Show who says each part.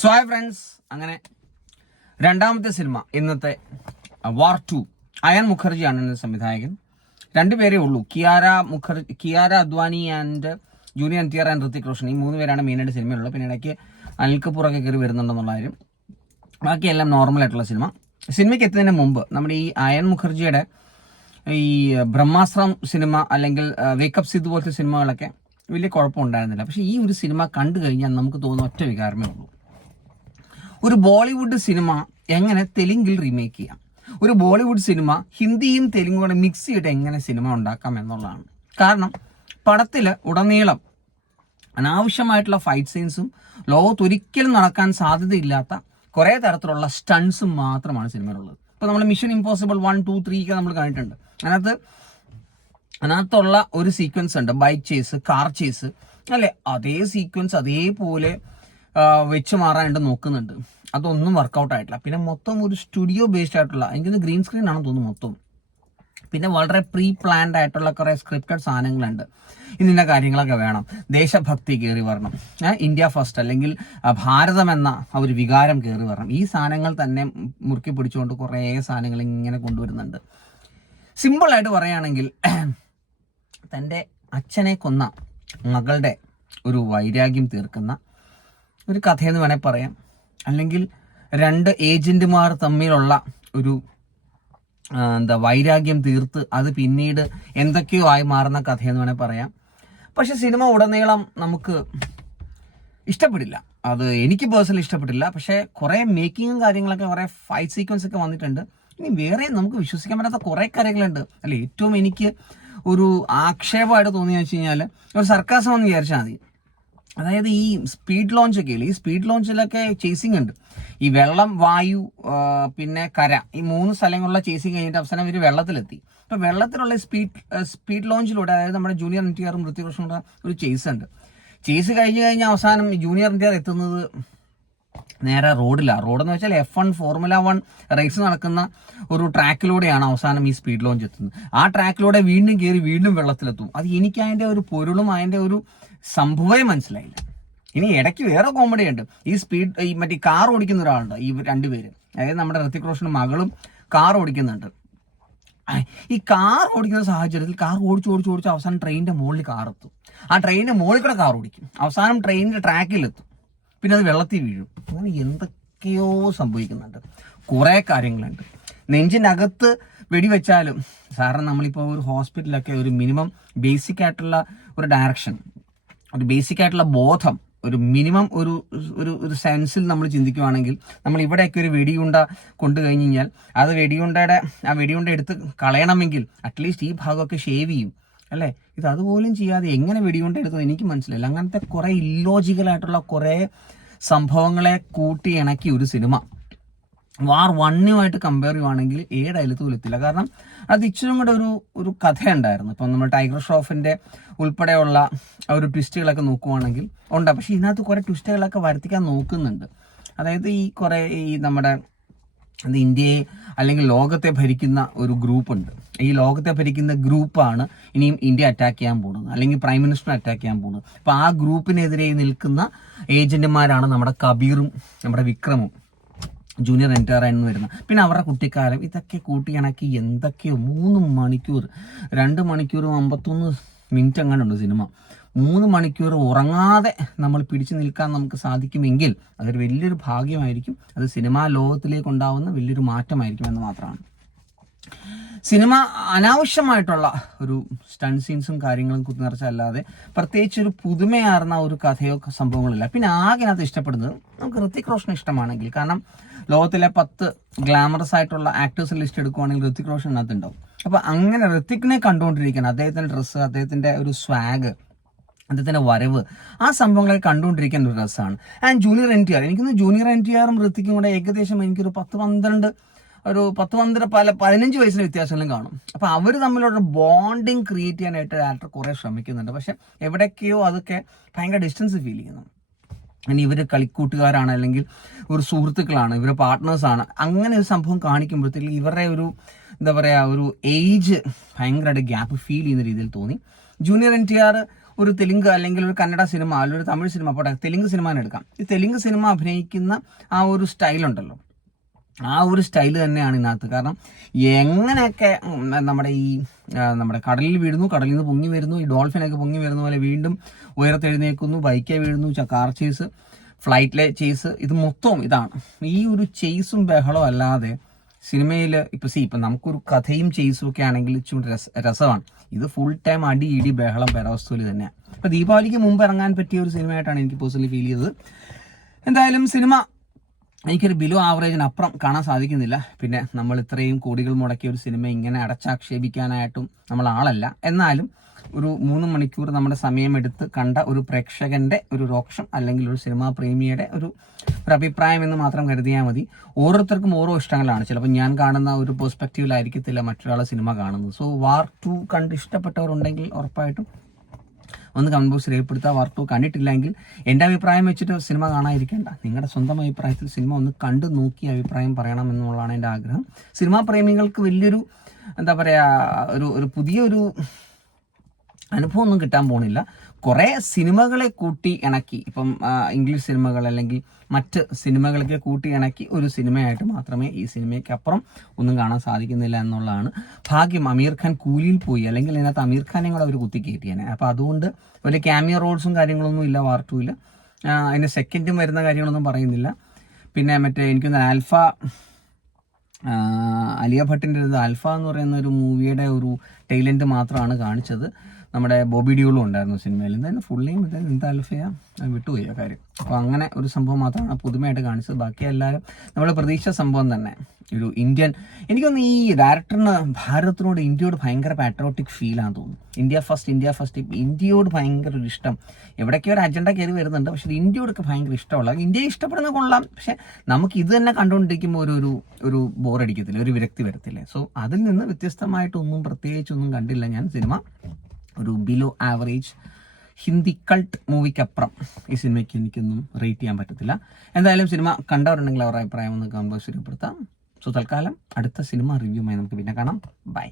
Speaker 1: So hi friends അങ്ങനെ രണ്ടാമത്തെ cinema ഇന്നത്തെ വാർ ടു അയൻ മുഖർജിയാണ് ഇന്നത്തെ സംവിധായകൻ. രണ്ടുപേരേ ഉള്ളൂ. Kiara Mukherjee Kiara Advani and junior N T R and Hrithik Roshan ഈ മൂന്ന് പേരാണ് മെയിനായിട്ട് സിനിമയുള്ളത് പിന്നെ ഇടയ്ക്ക് അനിൽ കപൂറൊക്കെ കയറി വരുന്നുണ്ടെന്നുള്ള കാര്യം. ബാക്കിയെല്ലാം നോർമൽ ആയിട്ടുള്ള സിനിമ സിനിമയ്ക്ക് എത്തുന്നതിന് മുമ്പ് നമ്മുടെ ഈ അയൻ മുഖർജിയുടെ ഈ ബ്രഹ്മാസ്ത്രം സിനിമ അല്ലെങ്കിൽ വേക്കപ്പ് സിദ്ധു പോലത്തെ സിനിമകളൊക്കെ വലിയ കുഴപ്പമുണ്ടായിരുന്നില്ല. പക്ഷേ ഈ ഒരു സിനിമ കണ്ടു കഴിഞ്ഞാൽ നമുക്ക് തോന്നുന്ന ഒറ്റ വികാരമേ ഉള്ളൂ. ഒരു ബോളിവുഡ് സിനിമ എങ്ങനെ തെലുങ്കിൽ റീമേക്ക് ചെയ്യാം? ഒരു ബോളിവുഡ് സിനിമ ഹിന്ദിയും തെലുങ്കും കൂടെ മിക്സ് ചെയ്തിട്ട് എങ്ങനെ സിനിമ ഉണ്ടാക്കാം എന്നുള്ളതാണ്. കാരണം പടത്തിൽ ഉടനീളം അനാവശ്യമായിട്ടുള്ള ഫൈറ്റ് സീൻസും ലോകത്ത് ഒരിക്കലും നടക്കാൻ സാധ്യതയില്ലാത്ത കുറേ തരത്തിലുള്ള സ്റ്റൺസും മാത്രമാണ് സിനിമയിലുള്ളത്. ഇപ്പോൾ നമ്മൾ Mission Impossible one two three ഒക്കെ നമ്മൾ കണ്ടിട്ടുണ്ട്. അതിനകത്ത് അതിനകത്തുള്ള ഒരു സീക്വൻസ് ഉണ്ട്. ബൈക്ക് ചേസ് കാർ ചേസ് അല്ലേ? അതേ സീക്വൻസ് അതേപോലെ വെച്ച് മാറാനായിട്ട് നോക്കുന്നുണ്ട്. അതൊന്നും വർക്കൗട്ട് ആയിട്ടില്ല. പിന്നെ മൊത്തം ഒരു സ്റ്റുഡിയോ ബേസ്ഡ് ആയിട്ടുള്ള എനിക്കൊന്ന് ഗ്രീൻ സ്ക്രീൻ ആണെന്ന് തോന്നുന്നു മൊത്തം. പിന്നെ വളരെ പ്രീ പ്ലാൻഡ് ആയിട്ടുള്ള കുറേ സ്ക്രിപ്റ്റഡ് സാധനങ്ങളുണ്ട്. ഇന്ന കാര്യങ്ങളൊക്കെ വേണം. ദേശഭക്തി കയറി വരണം. ഇന്ത്യ ഫസ്റ്റ് അല്ലെങ്കിൽ ഭാരതം എന്ന ഒരു വികാരം കയറി വരണം. ഈ സാധനങ്ങൾ തന്നെ മുറുക്കി പിടിച്ചുകൊണ്ട് കുറേ സാധനങ്ങൾ ഇങ്ങനെ കൊണ്ടുവരുന്നുണ്ട്. സിമ്പിളായിട്ട് പറയുകയാണെങ്കിൽ തന്റെ അച്ഛനെ കൊന്ന മകളുടെ ഒരു വൈരാഗ്യം തീർക്കുന്ന ഒരു കഥയെന്ന് വേണേൽ പറയാം. അല്ലെങ്കിൽ രണ്ട് ഏജന്റുമാർ തമ്മിലുള്ള ഒരു എന്താ വൈരാഗ്യം തീർത്ത് അത് പിന്നീട് എന്തൊക്കെയോ ആയി മാറുന്ന കഥയെന്ന് വേണേൽ പറയാം. പക്ഷെ സിനിമ ഉടനീളം നമുക്ക് ഇഷ്ടപ്പെടില്ല. അത് എനിക്ക് പേഴ്സണലി ഇഷ്ടപ്പെട്ടില്ല. പക്ഷേ കുറേ മേക്കിങ്ങും കാര്യങ്ങളൊക്കെ കുറേ ഫൈറ്റ് സീക്വൻസ് ഒക്കെ വന്നിട്ടുണ്ട്. ഇനി വേറെ നമുക്ക് വിശ്വസിക്കാൻ പറ്റാത്ത കുറേ കാര്യങ്ങളുണ്ട്. അല്ല ഏറ്റവും എനിക്ക് ഒരു ആക്ഷേപമായിട്ട് തോന്നിയെന്ന് വെച്ച് കഴിഞ്ഞാൽ ഒരു സർക്കാസം എന്ന് വിചാരിച്ചാൽ മതി. അതായത് ഈ സ്പീഡ് ലോഞ്ച് ഒക്കെ ഈ സ്പീഡ് ലോഞ്ചിലൊക്കെ ചേസിങ് ഉണ്ട്. ഈ വെള്ളം വായു പിന്നെ കര ഈ മൂന്ന് സ്ഥലങ്ങളിലുള്ള ചേസിങ് കഴിഞ്ഞിട്ട് അവസാനം ഇവർ വെള്ളത്തിലെത്തി. അപ്പോൾ വെള്ളത്തിലുള്ള സ്പീഡ് സ്പീഡ് ലോഞ്ചിലൂടെ അതായത് നമ്മുടെ ജൂനിയർ എൻ ടി ആറും ഋത്തികൃഷ്ണയുടെ ഒരു ചേസ് ഉണ്ട്. ചേസ് കഴിഞ്ഞ് കഴിഞ്ഞാൽ അവസാനം ജൂനിയർ എൻ ടി ആർ എത്തുന്നത് നേരെ റോഡിലാണ് റോഡെന്ന് വെച്ചാൽ F one formula one race നടക്കുന്ന ഒരു ട്രാക്കിലൂടെയാണ് അവസാനം ഈ സ്പീഡ് ലോഞ്ച് എത്തുന്നത്. ആ ട്രാക്കിലൂടെ വീണ്ടും കയറി വീണ്ടും വെള്ളത്തിലെത്തും. അത് എനിക്ക് അതിന്റെ ഒരു പൊരുളും അതിന്റെ ഒരു സംഭവമേ മനസ്സിലായില്ല. ഇനി ഇടയ്ക്ക് വേറെ കോമഡി ഉണ്ട്. ഈ സ്പീഡ് ഈ മറ്റേ കാർ ഓടിക്കുന്ന ഒരാളുണ്ട് ഈ രണ്ടുപേര്. അതായത് നമ്മുടെ ഋത്തിക് റോഷനും മകളും കാർ ഓടിക്കുന്നുണ്ട്. ഈ കാർ ഓടിക്കുന്ന സാഹചര്യത്തിൽ കാർ ഓടിച്ച് ഓടിച്ച് ഓടിച്ച് അവസാനം ട്രെയിനിന്റെ മുകളിൽ കാർ എത്തും. ആ ട്രെയിനിന്റെ മുകളിൽ കൂടെ കാർ ഓടിക്കും. അവസാനം ട്രെയിനിന്റെ ട്രാക്കിലെത്തും പിന്നെ അത് വെള്ളത്തിൽ വീഴും. അങ്ങനെ എന്തൊക്കെയോ സംഭവിക്കുന്നുണ്ട്. കുറേ കാര്യങ്ങളുണ്ട്. നെഞ്ചിനകത്ത് വെടിവെച്ചാലും സാറിന് നമ്മളിപ്പോൾ ഒരു ഹോസ്പിറ്റലൊക്കെ ഒരു മിനിമം ബേസിക് ആയിട്ടുള്ള ഒരു ഡയറക്ഷൻ ഒരു ബേസിക് ആയിട്ടുള്ള ബോധം ഒരു മിനിമം ഒരു ഒരു ഒരു സെൻസിൽ നമ്മൾ ചിന്തിക്കുവാണെങ്കിൽ നമ്മൾ ഇവിടെയൊക്കെ ഒരു വെടിയുണ്ട കൊണ്ടു കഴിഞ്ഞ് കഴിഞ്ഞാൽ അത് വെടിയുണ്ടയുടെ ആ വെടിയുണ്ട എടുത്ത് കളയണമെങ്കിൽ അറ്റ്ലീസ്റ്റ് ഈ ഭാഗമൊക്കെ ഷേവ് ചെയ്യും. അല്ലേ? ഇത് അതുപോലും ചെയ്യാതെ എങ്ങനെ വെടികൊണ്ട് എടുത്തത് എനിക്ക് മനസ്സിലായില്ല. അങ്ങനത്തെ കുറേ ഇല്ലോജിക്കലായിട്ടുള്ള കുറേ സംഭവങ്ങളെ കൂട്ടി ഇണക്കി ഒരു സിനിമ. വാർ വണ്ണുമായിട്ട് കമ്പയർ ചെയ്യുവാണെങ്കിൽ ഏഴ് അയലത്ത് എത്തില്ല കാരണം അത് ഇച്ചിരി കൂടെ ഒരു ഒരു കഥയുണ്ടായിരുന്നു. ഇപ്പം നമ്മൾ ടൈഗർ ഷോഫിന്റെ ഉൾപ്പെടെയുള്ള ഒരു ട്വിസ്റ്റുകളൊക്കെ നോക്കുവാണെങ്കിൽ ഉണ്ട്. പക്ഷേ ഇതിനകത്ത് കുറേ ട്വിസ്റ്റുകളൊക്കെ വരുത്തിക്കാൻ നോക്കുന്നുണ്ട്. അതായത് ഈ കുറേ ഈ നമ്മുടെ അത് ഇന്ത്യയെ അല്ലെങ്കിൽ ലോകത്തെ ഭരിക്കുന്ന ഒരു ഗ്രൂപ്പ് ഉണ്ട് ഈ ലോകത്തെ ഭരിക്കുന്ന ഗ്രൂപ്പാണ് ഇനിയും ഇന്ത്യ അറ്റാക്ക് ചെയ്യാൻ പോകുന്നത്. അല്ലെങ്കിൽ പ്രൈം മിനിസ്റ്റർ അറ്റാക്ക് ചെയ്യാൻ പോകുന്നത്. അപ്പോൾ ആ ഗ്രൂപ്പിനെതിരെ നിൽക്കുന്ന ഏജന്റുമാരാണ് നമ്മുടെ കബീറും നമ്മുടെ വിക്രമും. ജൂനിയർ എൻ വരുന്നത്. പിന്നെ അവരുടെ കുട്ടിക്കാലം. ഇതൊക്കെ കൂട്ടിയിണക്കി എന്തൊക്കെയോ മൂന്ന് മണിക്കൂർ രണ്ട് മണിക്കൂറും അമ്പത്തൊന്ന് മിനിറ്റ് അങ്ങനെ ഉണ്ട് സിനിമ. മൂന്ന് മണിക്കൂർ ഉറങ്ങാതെ നമ്മൾ പിടിച്ചു നിൽക്കാൻ നമുക്ക് സാധിക്കുമെങ്കിൽ അതൊരു വലിയൊരു ഭാഗ്യമായിരിക്കും. അത് സിനിമാ ലോകത്തിലേക്ക് ഉണ്ടാവുന്ന വലിയൊരു മാറ്റമായിരിക്കും എന്ന് മാത്രമാണ്. സിനിമ അനാവശ്യമായിട്ടുള്ള ഒരു സ്റ്റൺ സീൻസും കാര്യങ്ങളും കുത്തിനിറച്ചല്ലാതെ പ്രത്യേകിച്ച് ഒരു പുതുമയാർന്ന ഒരു കഥയോ സംഭവങ്ങളില്ല. പിന്നെ ആകെ അതിനകത്ത് ഇഷ്ടപ്പെടുന്നത് നമുക്ക് ഋത്തിക് റോഷൻ ഇഷ്ടമാണെങ്കിൽ. കാരണം ലോകത്തിലെ പത്ത് ഗ്ലാമറസ് ആയിട്ടുള്ള ആക്ടേഴ്സ് ലിസ്റ്റ് എടുക്കുവാണെങ്കിൽ ഋത്തിക് റോഷൻ അതിനകത്തുണ്ടാവും അപ്പൊ അങ്ങനെ ഋത്തിക്കിനെ കണ്ടുകൊണ്ടിരിക്കണം അദ്ദേഹത്തിന്റെ ഡ്രസ്സ് അദ്ദേഹത്തിന്റെ ഒരു സ്വാഗ് അദ്ദേഹത്തിന്റെ വരവ്. ആ സംഭവങ്ങളെ കണ്ടുകൊണ്ടിരിക്കാൻ ഒരു രസമാണ്. And junior N T R എനിക്കൊന്ന് ജൂനിയർ എൻ ടി ആറും ഋത്തിക്കും കൂടെ ഏകദേശം എനിക്കൊരു പത്ത് പന്ത്രണ്ട് ഒരു പത്ത് പന്ത്രണ്ട് പല പതിനഞ്ച് വയസ്സിന് വ്യത്യാസങ്ങളും കാണും. അപ്പൊ അവർ തമ്മിലുള്ള ബോണ്ടിങ് ക്രിയേറ്റ് ചെയ്യാനായിട്ട് ആക്ടർ കുറെ ശ്രമിക്കുന്നുണ്ട്. പക്ഷെ എവിടെയൊക്കെയോ അതൊക്കെ ഭയങ്കര ഡിസ്റ്റൻസ് ഫീൽ ചെയ്യുന്നു. ഇനി ഇവർ കളിക്കൂട്ടുകാരാണ് അല്ലെങ്കിൽ ഒരു സുഹൃത്തുക്കളാണ് ഇവർ പാർട്ട്നേഴ്സാണ് അങ്ങനെ ഒരു സംഭവം കാണിക്കുമ്പോഴത്തേക്ക് ഇവരുടെ ഒരു എന്താ പറയുക ഒരു ഏജ് ഭയങ്കരമായിട്ട് ഗ്യാപ്പ് ഫീൽ ചെയ്യുന്ന രീതിയിൽ തോന്നി. ജൂനിയർ എൻ ടി ആർ ഒരു തെലുങ്ക് അല്ലെങ്കിൽ ഒരു കന്നഡ സിനിമ അല്ലെങ്കിൽ ഒരു തമിഴ് സിനിമ പോട്ടെ തെലുങ്ക് സിനിമ എടുക്കാം. ഈ തെലുങ്ക് സിനിമ അഭിനയിക്കുന്ന ആ ഒരു സ്റ്റൈൽ ഉണ്ടല്ലോ ആ ഒരു സ്റ്റൈൽ തന്നെയാണ് ഇതിനകത്ത്. കാരണം എങ്ങനെയൊക്കെ നമ്മുടെ ഈ നമ്മുടെ കടലിൽ വീഴുന്നു കടലിൽ നിന്ന് പൊങ്ങി വരുന്നു ഈ ഡോൾഫിനൊക്കെ പൊങ്ങി വരുന്ന പോലെ വീണ്ടും ഉയരത്തെഴുന്നേക്കുന്നു ബൈക്കെ വീഴുന്നു കാർ ചേസ് ഫ്ലൈറ്റിലെ ചേസ് ഇത് മൊത്തവും ഇതാണ്. ഈ ഒരു ചേസും ബഹളവും അല്ലാതെ സിനിമയിൽ ഇപ്പം സി ഇപ്പം നമുക്കൊരു കഥയും ചേസും ഒക്കെ ആണെങ്കിൽ ഇച്ചിരി രസ രസമാണ്. ഇത് ഫുൾ ടൈം അടി ഇടി ബഹളം പെരവസ്തുവിൽ തന്നെയാണ് അപ്പോൾ ദീപാവലിക്ക് മുമ്പ് ഇറങ്ങാൻ പറ്റിയ ഒരു സിനിമയായിട്ടാണ് എനിക്ക് പേഴ്സണലി ഫീൽ ചെയ്തത്. എന്തായാലും സിനിമ എനിക്കൊരു ബിലോ ആവറേജിന് അപ്പുറം കാണാൻ സാധിക്കുന്നില്ല. പിന്നെ നമ്മൾ ഇത്രയും കോടികൾ മുടക്കിയ ഒരു സിനിമ ഇങ്ങനെ അടച്ചാക്ഷേപിക്കാനായിട്ടും നമ്മൾ ആളല്ല. എന്നാലും ഒരു മൂന്ന് മണിക്കൂർ നമ്മുടെ സമയമെടുത്ത് കണ്ട ഒരു പ്രേക്ഷകന്റെ ഒരു രോക്ഷം അല്ലെങ്കിൽ ഒരു സിനിമാ പ്രേമിയുടെ ഒരു അഭിപ്രായം എന്ന് മാത്രം കരുതിയാൽ മതി. ഓരോരുത്തർക്കും ഓരോ ഇഷ്ടങ്ങളാണ്. ചിലപ്പോൾ ഞാൻ കാണുന്ന ഒരു പെർസ്പെക്റ്റീവിലായിരിക്കത്തില്ല മറ്റൊരാളെ സിനിമ കാണുന്നത്. സോ വാർ ടു കണ്ട് ഇഷ്ടപ്പെട്ടവരുണ്ടെങ്കിൽ ഉറപ്പായിട്ടും ഒന്ന് കമന്റ് ബോക്സ് രേഖപ്പെടുത്തുക. വാർ ടു കണ്ടിട്ടില്ലെങ്കിൽ എന്റെ അഭിപ്രായം വെച്ചിട്ട് സിനിമ കാണാതിരിക്കേണ്ട. നിങ്ങളുടെ സ്വന്തം അഭിപ്രായത്തിൽ സിനിമ ഒന്ന് കണ്ടു നോക്കി അഭിപ്രായം പറയണം എന്നുള്ളതാണ് എന്റെ ആഗ്രഹം. സിനിമാ പ്രേമികൾക്ക് വലിയൊരു എന്താ പറയുക ഒരു ഒരു പുതിയൊരു അനുഭവമൊന്നും കിട്ടാൻ പോണില്ല. കുറേ സിനിമകളെ കൂട്ടി ഇണക്കി. ഇപ്പം ഇംഗ്ലീഷ് സിനിമകൾ അല്ലെങ്കിൽ മറ്റ് സിനിമകളൊക്കെ കൂട്ടി ഇണക്കി ഒരു സിനിമയായിട്ട് മാത്രമേ ഈ സിനിമയ്ക്ക് അപ്പുറം ഒന്നും കാണാൻ സാധിക്കുന്നില്ല എന്നുള്ളതാണ്. ഭാഗ്യം അമീർ ഖാൻ കൂലിയിൽ പോയി. അല്ലെങ്കിൽ ഇതിനകത്ത് അമീർ ഖാനെ കൂടെ അവർ കുത്തിക്കയറ്റിയാണ് അപ്പോൾ അതുകൊണ്ട് വലിയ ക്യാമിയ റോൾസും കാര്യങ്ങളൊന്നും ഇല്ല വാർട്ടുമില്ല അതിന്റെ സെക്കൻഡും വരുന്ന കാര്യങ്ങളൊന്നും പറയുന്നില്ല. പിന്നെ മറ്റേ എനിക്കൊന്ന് ആൽഫ അലിയ ഭട്ടിന്റെ ഒരു ആൽഫ എന്ന് പറയുന്ന ഒരു മൂവിയുടെ ഒരു ടൈലന്റ് മാത്രമാണ് കാണിച്ചത്. നമ്മുടെ ബോബി ഡ്യൂളും ഉണ്ടായിരുന്നു സിനിമയിൽ. എന്തായാലും ഫുൾ നെയിം എന്തായാലും എന്താ അൽഫയ? വിട്ടുപോയി ആ കാര്യം. അപ്പോൾ അങ്ങനെ ഒരു സംഭവം മാത്രമാണ് പുതുമയായിട്ട് കാണിച്ചത്. ബാക്കി എല്ലാവരും നമ്മൾ പ്രതീക്ഷ സംഭവം തന്നെ. ഒരു ഇന്ത്യൻ എനിക്കൊന്ന് ഈ ഡയറക്ടറിന് ഭാരതത്തിനോട് ഇന്ത്യയോട് ഭയങ്കര പാട്രോട്ടിക് ഫീലാണ് തോന്നുന്നു. ഇന്ത്യ ഫസ്റ്റ് ഇന്ത്യ ഫസ്റ്റ് ഇന്ത്യയോട് ഭയങ്കര ഒരു ഇഷ്ടം. എവിടേക്കോ ഒരു അജണ്ട കയറി വരുന്നുണ്ട്. പക്ഷേ ഇന്ത്യയോടൊക്കെ ഭയങ്കര ഇഷ്ടമുള്ള ഇന്ത്യയെ ഇഷ്ടപ്പെടുന്ന കൊള്ളാം. പക്ഷേ നമുക്ക് ഇത് തന്നെ കണ്ടുകൊണ്ടിരിക്കുമ്പോൾ ഒരു ഒരു ഒരു ബോറടിക്കത്തില്ല ഒരു വിരക്തി വരത്തില്ലേ. സോ അതിൽ നിന്ന് വ്യത്യസ്തമായിട്ടൊന്നും പ്രത്യേകിച്ചൊന്നും കണ്ടില്ല ഞാൻ സിനിമ. ഒരു ബിലോ ആവറേജ് ഹിന്ദി കൾട്ട് മൂവിക്കപ്പുറം ഈ സിനിമയ്ക്ക് എനിക്കൊന്നും റേറ്റ് ചെയ്യാൻ പറ്റത്തില്ല. എന്തായാലും സിനിമ കണ്ടവരുണ്ടെങ്കിൽ അവരുടെ അഭിപ്രായം ഒന്ന് കമ്പോസ് രൂപപ്പെടുത്താം സോ തൽക്കാലം അടുത്ത സിനിമ റിവ്യൂമായി നമുക്ക് പിന്നെ കാണാം. ബൈ